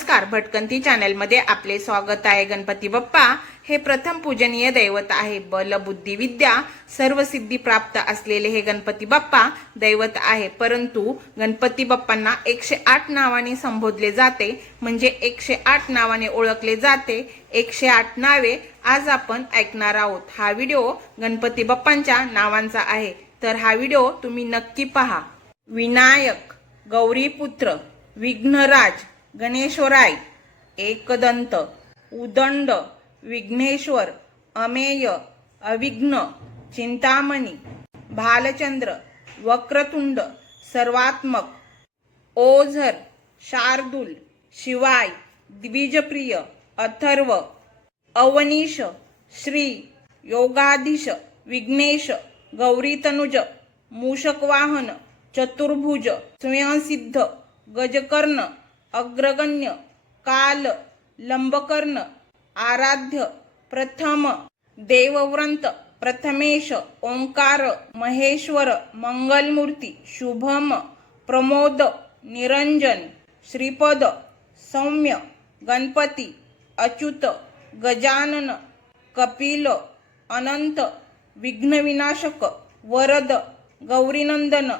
नमस्कार भटकंती चॅनलमध्ये आपले स्वागत आहे. गणपती बाप्पा हे प्रथम पूजनीय दैवत आहे. बल बुद्धी विद्या सर्व सिद्धी प्राप्त असलेले हे गणपती बाप्पा दैवत आहे. परंतु गणपती बाप्पांना एकशे आठ नावाने संबोधले जाते. म्हणजे एकशे आठ नावाने ओळखले जाते. एकशे आठ नावे आज आपण ऐकणार आहोत. हा व्हिडिओ गणपती बाप्पांच्या नावांचा आहे. तर हा व्हिडिओ तुम्ही नक्की पहा. विनायक गौरीपुत्र विघ्नराज गणेश्वराय एकदंत उदंड विघ्नेश्वर अमेय अविघ्न चिंतामणी भालचंद्र वक्रतुंड सर्वात्मक ओझर शार्दूल शिवाय द्विजप्रिय अथर्व अवनीश श्री योगाधीश विघ्नेश गौरीतनुज मूषकवाहन चतुर्भुज स्वयंसिद्ध गजकर्ण अग्रगण्य काल लंबकर्ण आराध्य प्रथम देवव्रंत प्रथमेश ओंकार महेश्वर मंगलमूर्ती शुभम प्रमोद निरंजन श्रीपद सौम्य गणपती अच्युत गजानन कपिल अनंत विघ्नविनाशक वरद गौरीनंदन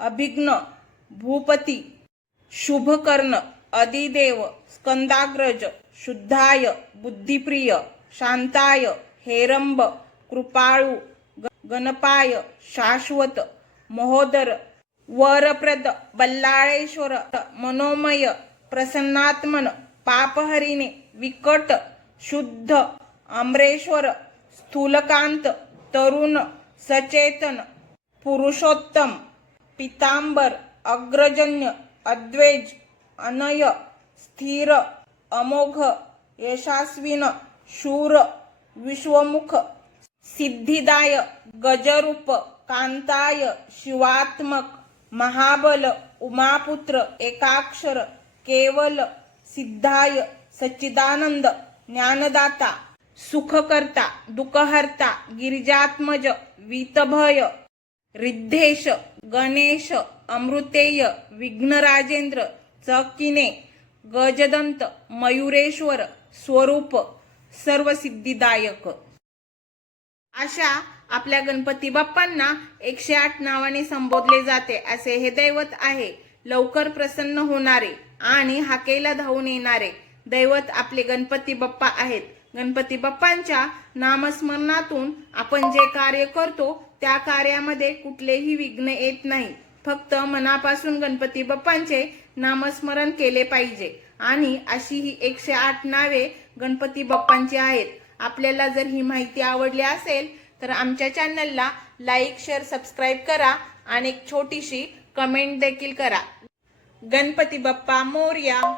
अभिघ्न भूपती शुभकर्ण अधिदेव स्कंदाग्रज शुद्धाय बुद्धिप्रिय शांताय हेरंब कृपाळू ग- गणपाय शाश्वत महोदर वरप्रद बल्लाळेश्वर मनोमय प्रसन्नात्मन पापहरिणे विकट शुद्ध अमरेश्वर स्थूलकांत तरुण सचेतन पुरुषोत्तम पितांबर अग्रजन्य अद्वेज अनय स्थिर अमोघ यशास्विन शूर विश्वमुख सिद्धिदाय गजरूप कांताय शिवात्मक महाबल उमापुत्र एकाक्षर केवल सिद्धाय सच्चिदानंद ज्ञानदाता सुखकर्ता दुःखहर्ता गिरिजात्मज वीतभय रिद्धेश गणेश अमृतेय विघ्नराजेंद्र चकिने गजदंत मयुरेश्वर स्वरूप सर्व सिद्धिदायक अशा आपल्या गणपती बाप्पांना एकशे आठ नावाने संबोधले जाते असे हे दैवत आहे. लवकर प्रसन्न होणारे आणि हाकेला धावून येणारे दैवत आपले गणपती बाप्पा आहेत. गणपती बाप्पांच्या नामस्मरणातून आपण जे कार्य करतो त्या कार्यामध्ये कुठलेही विघ्न येत नाही. फक्त मनापासून गणपती बाप्पांचे नामस्मरण केले पाहिजे. आणि अशी ही एकशे आठ नावे गणपती बाप्पांची आहेत. आपल्याला जर ही माहिती आवडली असेल तर आमच्या चॅनलला लाईक शेअर सबस्क्राईब करा आणि एक छोटीशी कमेंट देखील करा. गणपती बाप्पा मोर्या.